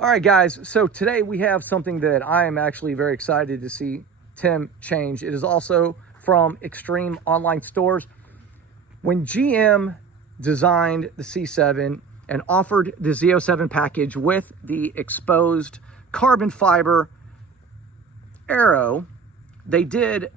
All right, guys, so today we have something that I am actually very excited to see Tim change. It is also from Extreme Online Stores. When GM designed the C7 and offered the Z07 package with the exposed carbon fiber aero, they did,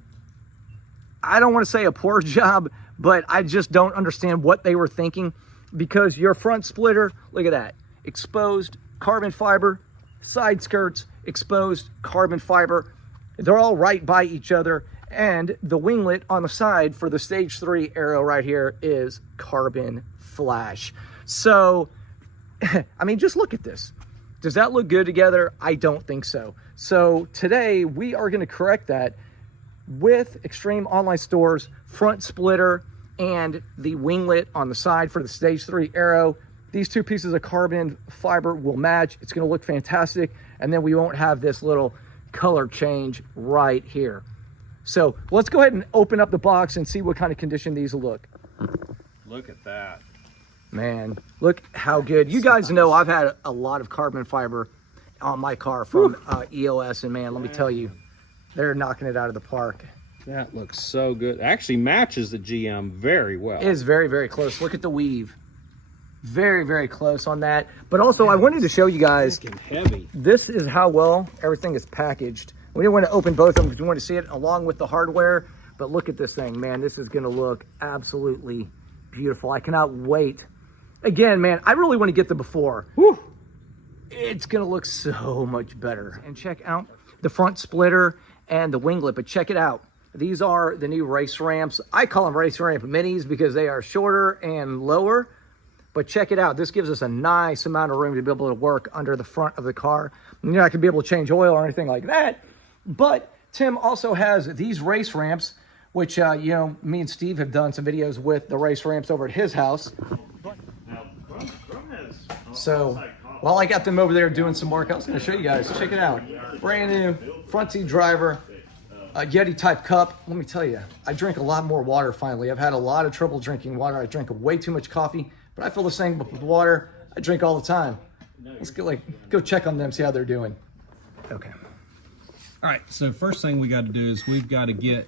I don't want to say a poor job, but I just don't understand what they were thinking, because your front splitter, look at that, exposed carbon fiber, side skirts, exposed carbon fiber. They're all right by each other. And the winglet on the side for the stage 3 aero right here is carbon flash. So, I mean, just look at this. Does that look good together? I don't think so. So today we are going to correct that with Extreme Online Stores front splitter and the winglet on the side for the stage 3 aero. These two pieces of carbon fiber will match. It's going to look fantastic. And then we won't have this little color change right here. So let's go ahead and open up the box and see what kind of condition these look. Look at that. Man, look how good. You guys know I've had a lot of carbon fiber on my car from EOS, and man, let me tell you, they're knocking it out of the park. That looks so good. It actually matches the GM very well. It is very, very close. Look at the weave. Very, very close on that. But also, I wanted to show you guys, heavy. This is how well everything is packaged. We didn't want to open both of them because we want to see it along with the hardware. But look at this thing, man. This is going to look absolutely beautiful. I cannot wait. Again, man, I really want to get the before. Whew. It's going to look so much better. And check out the front splitter and the winglet, but check it out. These are the new race ramps. I call them race ramp minis because they are shorter and lower. But check it out. This gives us a nice amount of room to be able to work under the front of the car. You're not going to be able to change oil or anything like that. But Tim also has these race ramps, which, you know, me and Steve have done some videos with the race ramps over at his house. So while I got them over there doing some work, I was going to show you guys. Check it out. Brand new front seat driver, Yeti type cup. Let me tell you, I drink a lot more water finally. I've had a lot of trouble drinking water. I drink way too much coffee. But I feel the same with water. I drink all the time. Let's go check on them, see how they're doing. Okay. All right, so first thing we got to do is we've got to get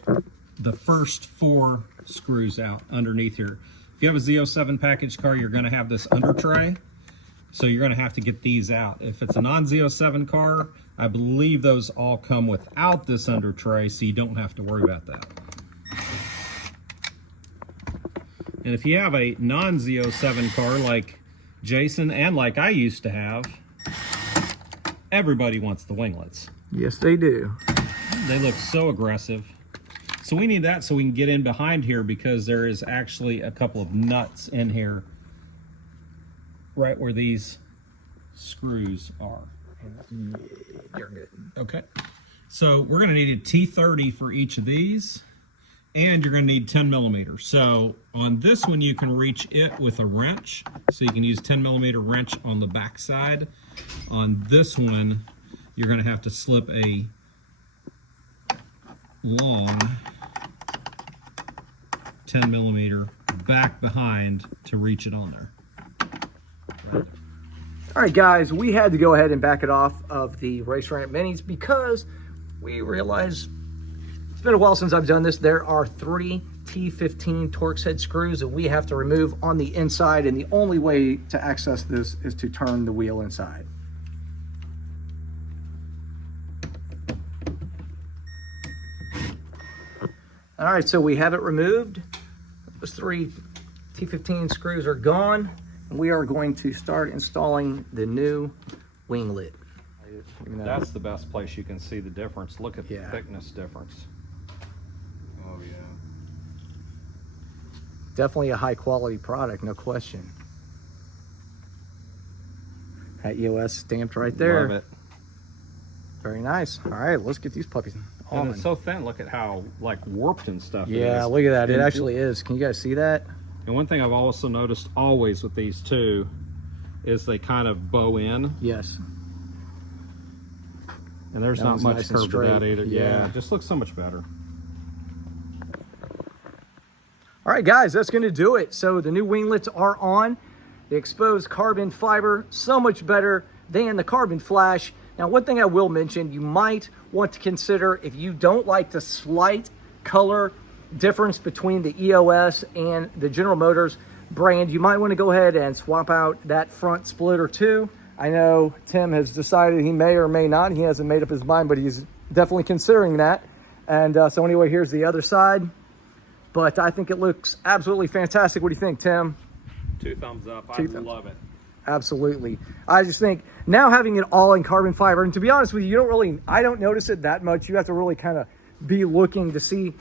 the first 4 screws out underneath here. If you have a Z07 package car, you're going to have this under tray. So you're going to have to get these out. If it's a non-Z07 car, I believe those all come without this under tray, so you don't have to worry about that. And if you have a non-Z07 car like Jason and like I used to have, everybody wants the winglets. Yes, they do. They look so aggressive. So we need that so we can get in behind here, because there is actually a couple of nuts in here right where these screws are. You're good. Okay. So we're going to need a T30 for each of these. And you're going to need 10 millimeters. So on this one, you can reach it with a wrench. So you can use 10 millimeter wrench on the back side. On this one, you're going to have to slip a long 10 millimeter back behind to reach it on there. All right, guys, we had to go ahead and back it off of the race ramp minis because we realized it's been a while since I've done this. There are 3 T15 Torx head screws that we have to remove on the inside, and the only way to access this is to turn the wheel inside. All right, so we have it removed. Those 3 T15 screws are gone, and we are going to start installing the new winglet. That's the best place you can see the difference. Look at the thickness difference. Oh yeah. Definitely a high quality product, no question. That EOS stamped right there. Love it. Very nice. All right, let's get these puppies on. And it's so thin. Look at how like warped and stuff it is. Yeah, look at that. It actually is. Can you guys see that? And one thing I've also noticed always with these two is they kind of bow in. Yes. And there's not much curve to that either. Yeah, it just looks so much better. All right, guys, that's going to do it. So the new winglets are on. The exposed carbon fiber, so much better than the Carbon Flash. Now, one thing I will mention, you might want to consider, if you don't like the slight color difference between the EOS and the General Motors brand, you might want to go ahead and swap out that front splitter too. I know Tim has decided he may or may not. He hasn't made up his mind, but he's definitely considering that. And so anyway, here's the other side. But I think it looks absolutely fantastic. What do you think, Tim? 2 thumbs up. I love it. Absolutely. I just think now having it all in carbon fiber, and to be honest with you, I don't notice it that much. You have to really kind of be looking to see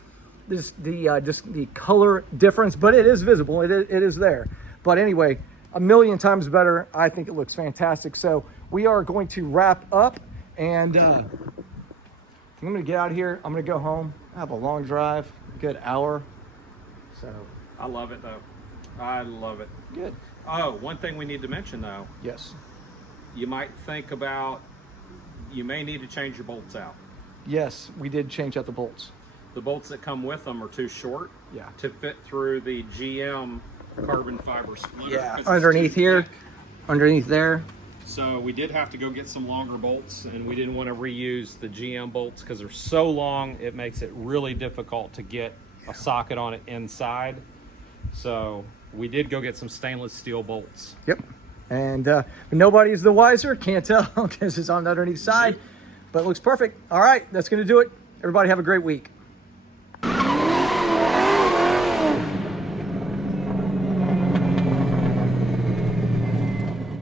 just the color difference, but it is visible. It is there. But anyway, a million times better. I think it looks fantastic. So we are going to wrap up, and I'm going to get out of here. I'm going to go home. I have a long drive, a good hour. So I love it though. I love it. Good. Oh, one thing we need to mention though. Yes. You might think about, you may need to change your bolts out. Yes, we did change out the bolts. The bolts that come with them are too short to fit through the GM carbon fiber splitter. Yeah, underneath here, underneath there. So we did have to go get some longer bolts, and we didn't want to reuse the GM bolts because they're so long, it makes it really difficult to get a socket on it inside. So we did go get some stainless steel bolts. Yep. And nobody's the wiser. Can't tell because it's on the underneath side, but it looks perfect. All right, that's going to do it. Everybody have a great week.